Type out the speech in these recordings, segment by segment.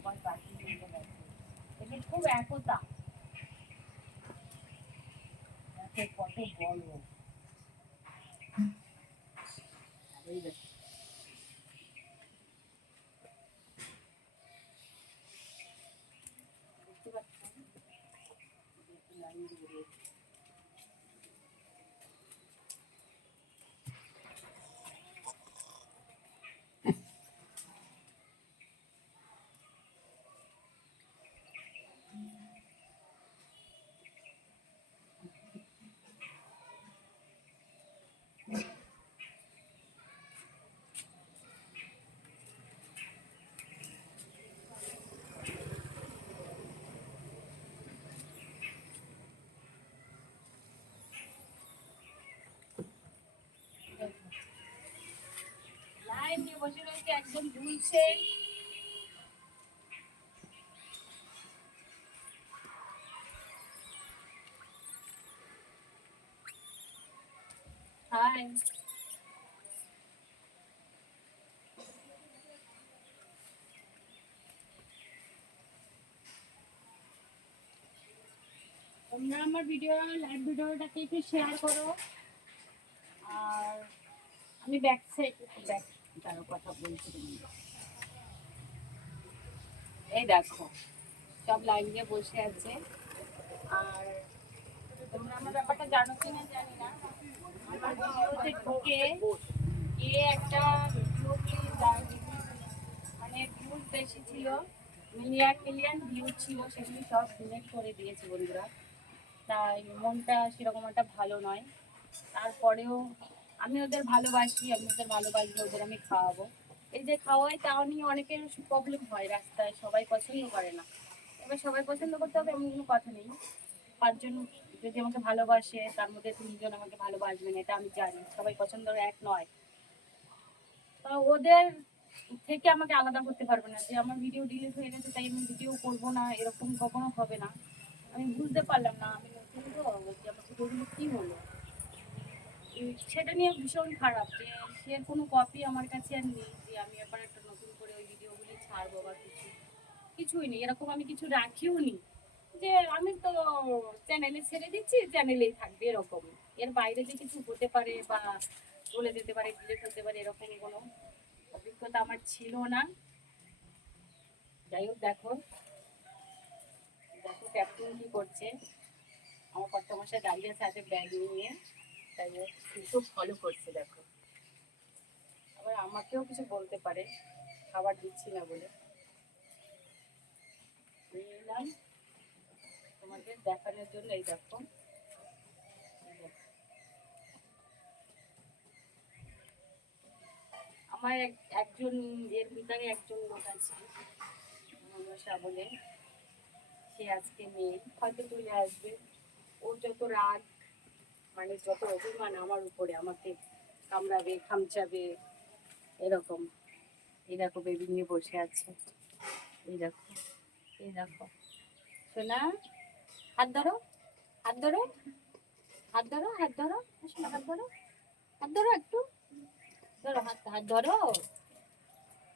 আবার বাকি হয়ে গেছে এটি খুব একতা দেখো কত বড় আর এই দেখো দেখতে পাচ্ছেন তোমরা আমার ভিডিও লাইভ ভিডিওটাকে একটু শেয়ার করো। আর আমি ব্যাক সাইড ব্যাক কথা এই দেখো, সব দিয়ে বসে আছে। আর তোমরা আমার ব্যাপারটা জানো কি না জানি না। মানে বেশি ছিল ভিউ ছিল সব করে দিয়েছে বন্ধুরা। তাই মনটা সেরকম একটা ভালো নয়। তারপরেও আমি ওদের ভালোবাসি, আমি ওদের ভালোবাসবো, ওদের আমি খাওয়াবো। এই যে খাওয়াই তাও নিয়ে অনেকের প্রবলেম হয় রাস্তায়, সবাই পছন্দ করে না। এবার সবাই পছন্দ করতে হবে, এমন কোনো কথা নেই। পাঁচজন যদি আমাকে ভালোবাসে, তার মধ্যে তিনজন আমাকে ভালোবাসবেন এটা আমি জানি। সবাই পছন্দ এক নয়। তা ওদের থেকে আমাকে আলাদা করতে পারবে না। যে আমার ভিডিও ডিলিট হয়ে গেছে, তাই আমি ভিডিও করব না, এরকম কখনো হবে না। আমি বুঝতে পারলাম না, আমি নতুন তো, যে আমার ভিডিওগুলো কী হলো? সেটা নিয়ে ভীষণ খারাপ যে সে কোনো কপি আমার কাছে আর নেই, যে আমি আবার একটা নতুন করে ওই ভিডিওগুলি ছাড়বো বা কিছু, কিছুই নেই। এরকম আমি কিছু রাখিও নি। যে আমি তো চ্যানেলে ছেড়ে দিচ্ছি চ্যানেলেই থাকবে এরকম। এর বাইরে যে কিছু হতে পারে বা চলে যেতে পারে ডিলেট হতে পারে, এরকম কোনো অভিজ্ঞতা আমার ছিল না। যাই হোক, দেখো। দেখো ক্যাপ্টেন কি করছে? আমার কর্তামশাই দাঁড়িয়ে আছে হাতে ব্যাগ নিয়ে। তাই ও ফলো করছে দেখো। আবার আমাকেও কিছু বলতে পারে, খাবার দিচ্ছি না বলে। তোমাদের দেখানোর জন্য এই দেখো। আমার এক- একজন, এর ভিতরে একজন লোক আছে, মনসা বলে। সে আজকে মেয়ে হয়তো চলে আসবে। ওর যত রাগ মানে যত অভিমান আমার উপরে, আমাকে কামড়াবে, খামচাবে, এরকম। এই দেখো বেবি নিয়ে বসে আছে। এই দেখো এই দেখো। শোনা হাত ধরো হাত ধরো হাত ধরো হাত ধরো হাত ধরো হাত ধরো একটু। ধরো, হাত হাত ধরো।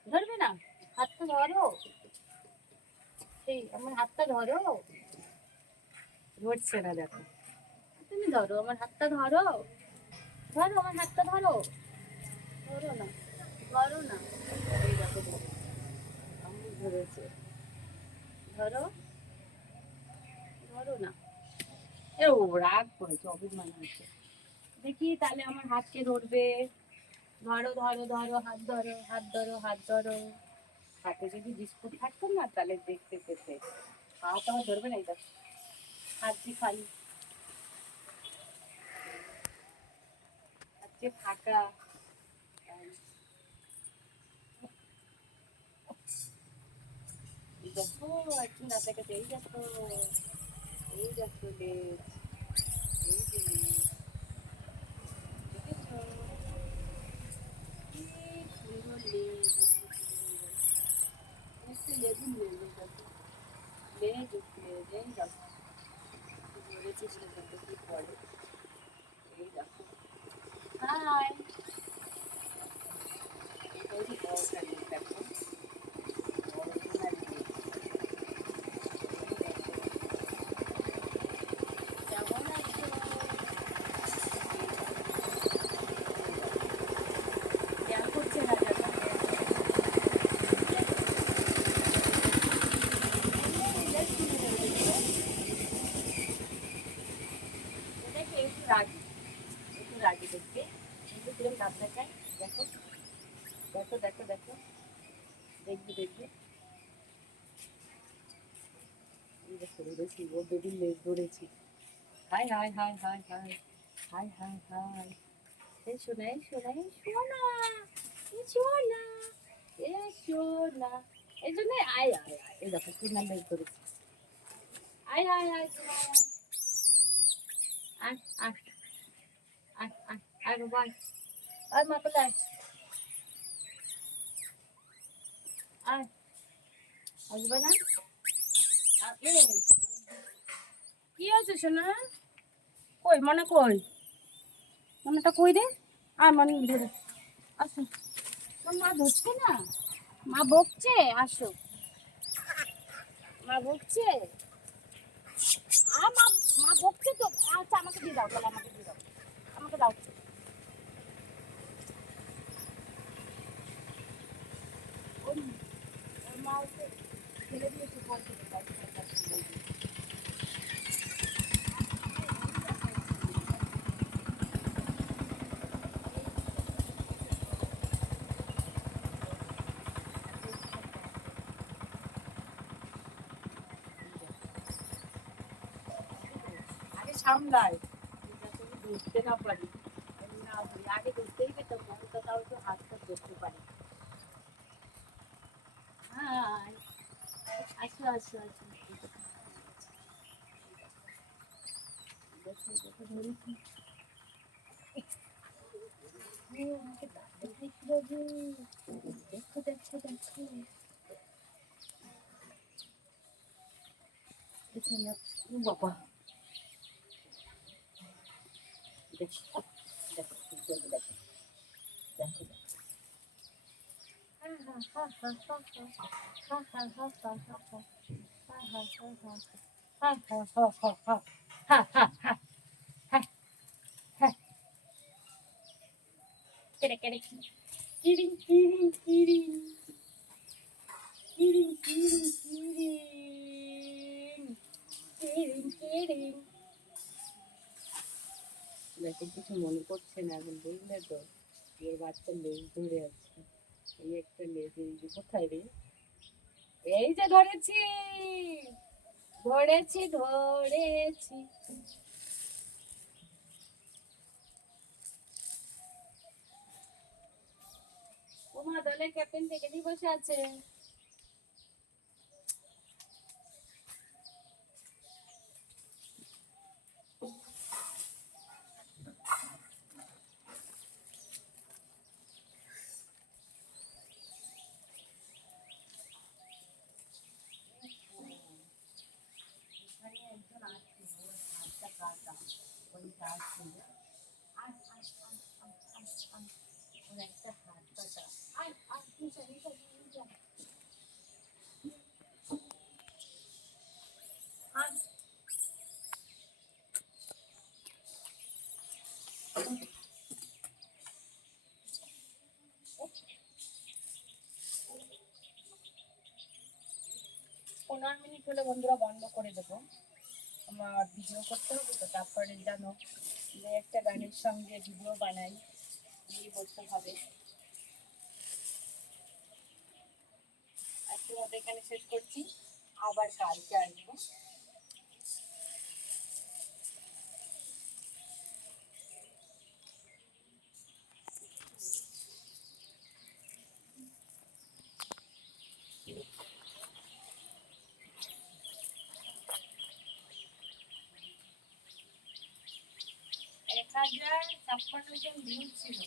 ধরবে না? হাতটা ধরো। এই, আমার হাতটা ধরো। ধরছে না দেখো। ধরো, আমার হাতটা ধরো। ধরো, আমার হাতটা ধরো। ধরো না ধরো না। ধরেছে। ধরো ধরো না। এ ও রাগ করেছে, অভিমান হয়েছে। দেখি তাহলে আমার হাতকে ধরবে। ধরো ধরো ধরো, হাত ধরো হাত ধরো হাত ধরো। হাতে যদি বিস্কুট থাকতো না, তাহলে দেখতে পেতে। হাত আমার ধরবে না দেখো। হাত যে খালি যে ফাঁকা দেখো একটু রাতে কাছে এই দেখো এই দেখো লেজ এই যে লেজ এই দেখো লেজ লাগে দেখবে। কিন্তু কিরম গাছ দেখায়, দেখো। দেখো দেখো দেখো। দেখবে দেখবে। এই শোনা এই শোনা এই শোনা এই শোনা এই শোনা এই জন্য আয় আয় আয়। এই দেখো তিন করেছি আয় আয় আয় আয় আয়। আয় আয় আয় বাবা, আয়। মা কোথায়? আয়। আসবে কি আছে সোনা? কই, মনে কই? মনেটা কই রে? আর মনে ধরে আসো। মা ধরছে না? মা বকছে? আসো। মা বকছে? সামলায় এটা তুমি ধরতে না পারি না ধরি আগে ধরতেই পেতাম মমতা তাও তো হাতটা ধরতে পারি আসো আসো আসো দেখো দেখো দেখো It's enough. Wah, wah. キリンキリンキリン。মনে করছে না এখন, বুঝলে তো? এর বাচ্চা লেজ ধরে আছে। এই একটা লেজ এই কোথায় রে? এই যে ধরেছি ধরেছি ধরেছি। ওমা দলের ক্যাপ্টেন থেকে বসে আছে এখানে একজন আছে ওর হাতটা কাটা ওই তার ছিল আয় আয় আয় আয় আয় আয় ওর একটা হাত কাটা আয় আয় নিচে নিচে নিচে আয় পনেরো মিনিট হলে বন্ধুরা বন্ধ করে দেবো ভিডিও করতে হবে তো, তারপরে জানো যে একটা গানের সঙ্গে ভিডিও বানাই, দিয়ে করতে হবে। আজকে মতো এখানে শেষ করছি, আবার কালকে আসব। ছাপ্পান্ন জন ভিউ ছিল।